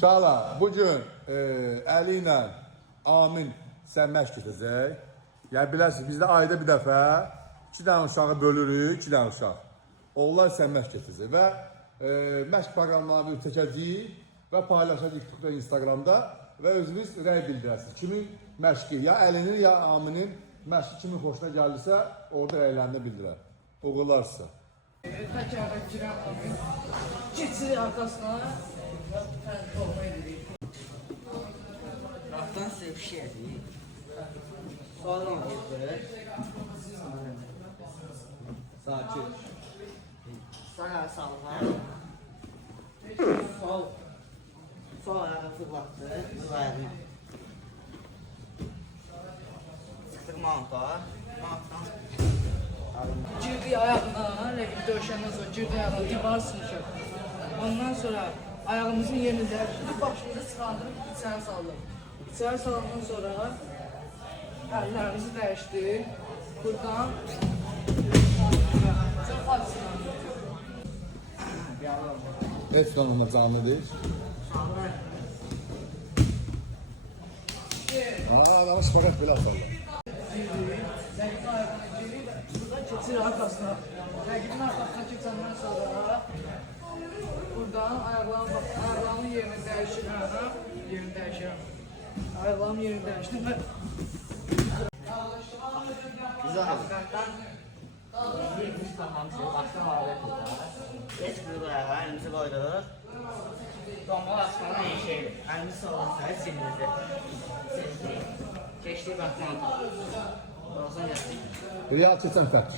Şala, bugün Əli ilə Amin sən məşq edəcək. Yəni bilərsiniz, bizdə ayda bir dəfə 2 dənə uşağı bölürük, 2 dənə uşaq. Onlar sən məşq edəcək və məşq proqramlarını çəkəcəyik və paylaşacağıq TikTokda, Instagramda və özünüz rəy bildirəsiniz. Kimin məşqi, ya Əlinin, ya Aminin məşqi kimin xoşuna gəlirsə, orada rəylərini bildirər. Uğurlarsın. Təkərdə girən Amin keçir arkasına olma edirik. Raftan size bir şey edeyim. Sonra böyle. Sakin. Sonra sallar. Sol ayağı fırlattı. Ayağını. Sıktık manta. Mantdan. Girdi ayağına, rəqib döyüşəndən sonra girdi ayağına, divar sınışır. Ondan sonra ayağımızın yerini dəyişdirib, başımızı sıxandırıb içəri saldıq. İçəri salandan sonra əllərimizi dəyişdik. Buradan çox hafifsinə. Et kanalına canlı değil. Adamı şıpakat bile atalım. Rəqibin ayağına girir, buradan keçir arkasına. Rəqibin arkasına keçəndən sonra buradan ayaqlarımın yerini dəyişirəm. Ayaqlarımın yerini dəyişdim və Güzel. Biz tamam size başka muhabbet edeceğiz. Geç bir ayağa elimizi koyduk. Donma başkanı iyi şeydir. Elimizi soğursa sildirdi. Sildi. Geçti bakma. Olsun geçti. Real çeçen fert.